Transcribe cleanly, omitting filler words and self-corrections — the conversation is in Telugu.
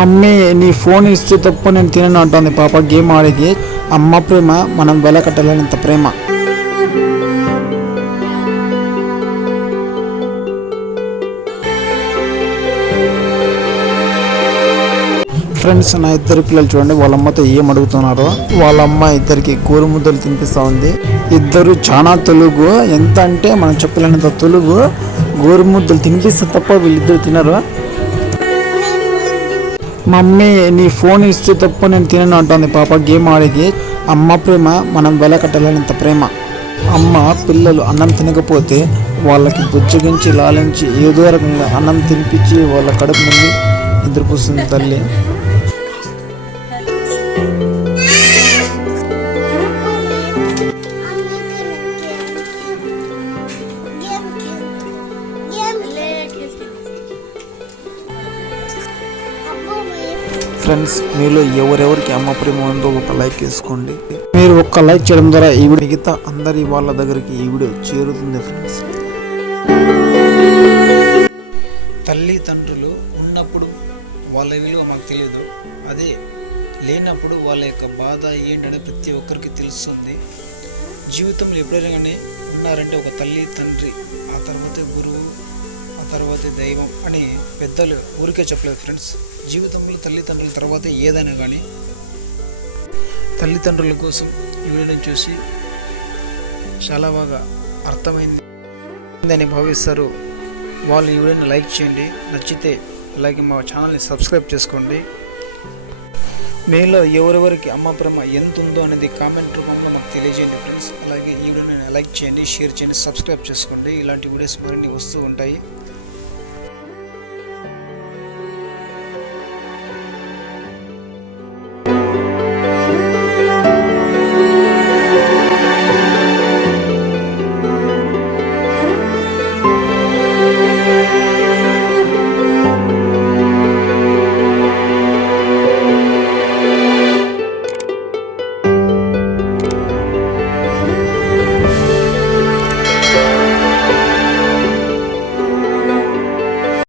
మమ్మీ నీ ఫోన్ ఇస్తే తప్ప నేను తినను అంటుంది పాప గేమ్ ఆడేది. అమ్మ ప్రేమ మనం వెలకట్టలేనంత ప్రేమ. ఫ్రెండ్స్, నా ఇద్దరు పిల్లలు చూడండి, వాళ్ళ అమ్మతో ఏం అడుగుతున్నారో. వాళ్ళ అమ్మ ఇద్దరికి గోరుముద్దలు తినిపిస్తూ ఉంది. ఇద్దరు చాలా తెలుగు, ఎంత అంటే మనం చెప్పలేనంత తెలుగు. గోరుముద్దలు తినిపిస్తే తప్ప వీళ్ళిద్దరు తినరు. మమ్మీ నీ ఫోన్ ఇస్తే తప్ప నేను తినను అంటుంది పాప గేమ్ ఆడేది. అమ్మ ప్రేమ మనం వెలకట్టలేనంత ప్రేమ. అమ్మ పిల్లలు అన్నం తినకపోతే వాళ్ళకి బుజ్జగించి లాలించి ఏదో రకంగా అన్నం తినిపించి వాళ్ళ కడుపు నుండి నిద్రపోస్తుంది తల్లి. ఫ్రెండ్స్, మీలో ఎవరెవరికి అమ్మ ప్రేమ ఉందో ఒక లైక్ వేసుకోండి. మీరు ఒక్క లైక్ చేయడం ద్వారా ఈ వీడియో మిగతా అందరి వాళ్ళ దగ్గరికి ఈ వీడియో చేరుతుంది. ఫ్రెండ్స్, తల్లిదండ్రులు ఉన్నప్పుడు వాళ్ళ విలువ మాకు తెలియదు, అదే లేనప్పుడు వాళ్ళ యొక్క బాధ ఏంటంటే ప్రతి ఒక్కరికి తెలుస్తుంది. జీవితంలో ఎప్పుడైనా కానీ ఉన్నారంటే ఒక తల్లి తండ్రి, ఆ తర్వాత గురువు, ఆ తర్వాత దైవం అని పెద్దలు ఊరికే చెప్పలేదు. ఫ్రెండ్స్, జీవితంలో తల్లిదండ్రుల తర్వాత ఏదైనా కానీ తల్లిదండ్రుల కోసం ఈ వీడియోని చూసి చాలా బాగా అర్థమైందని భావిస్తారు. వాళ్ళు ఈ వీడియోని లైక్ చేయండి, నచ్చితే అలాగే మా ఛానల్ని సబ్స్క్రైబ్ చేసుకోండి. మీలో ఎవరెవరికి అమ్మ ప్రేమ ఎంత ఉందో అనేది కామెంట్ రూపంలో మాకు తెలియజేయండి. ఫ్రెండ్స్, అలాగే ఈ వీడియోని లైక్ చేయండి, షేర్ చేయండి, సబ్స్క్రైబ్ చేసుకోండి. ఇలాంటి వీడియోస్ మరిన్ని వస్తూ ఉంటాయి.